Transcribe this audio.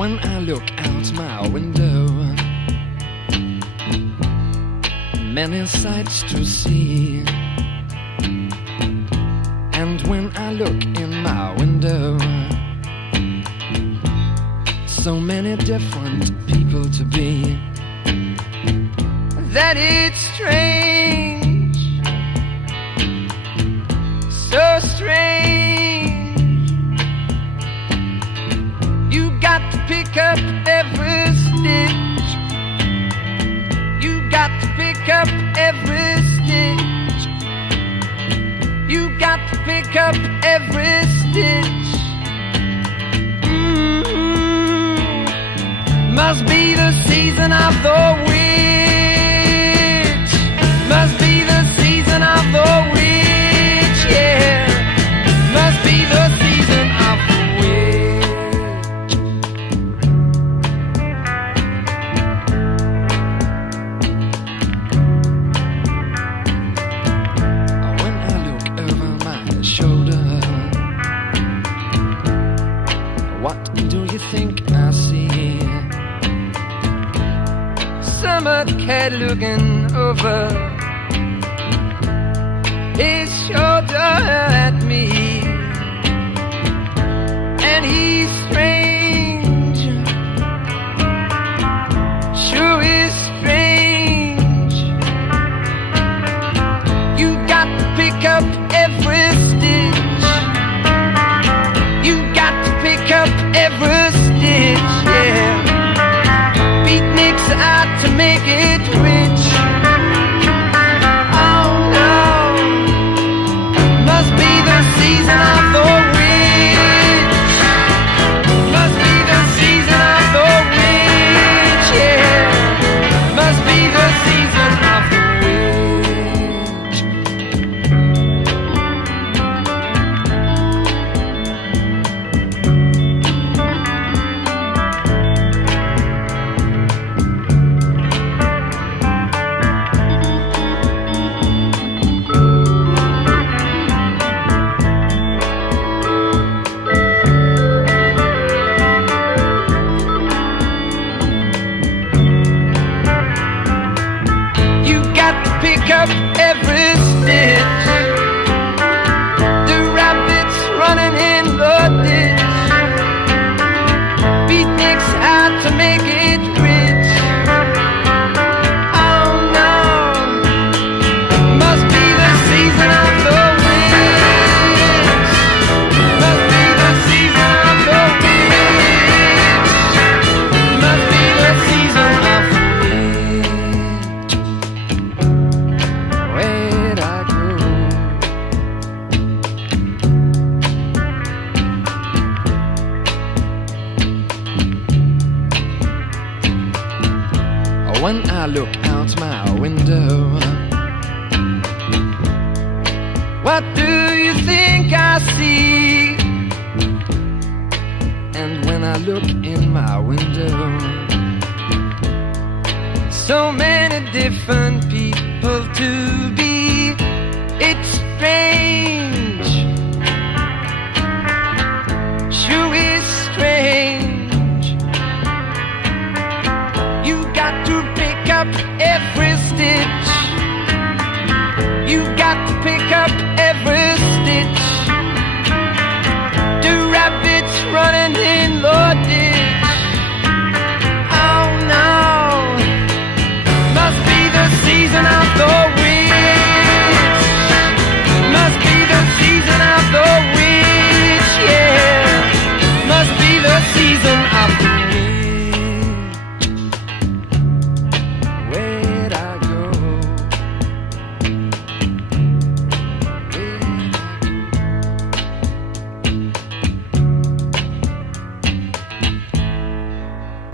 When I look out my window, many sights to see. And when I look in my window, so many different people to be, that it's strange, so strange. You got to pick up every stitch. You got to pick up every stitch. You got to pick up every stitch. Must be the season of the witch. Must be the season of the witch, yeah. Must be the season of the witch. When I look over my shoulder, what do you think I see? Summer cat looking over his shoulder at me, and he's strange, sure is strange. You got to pick up every stitch. You got to pick up every stitch, yeah. Beatniks out to make it rich. Oh no, must be the season of the witch. Must be the season of the witch, yeah. Must be the season of the pick up every stitch. The rabbits running in the ditch. Beatniks out to make it rich. Oh no, must be the season of the witch. Must be the season of the witch. Must be the season of the when I look out my window, what do you think I see? And when I look in my window, so many different people to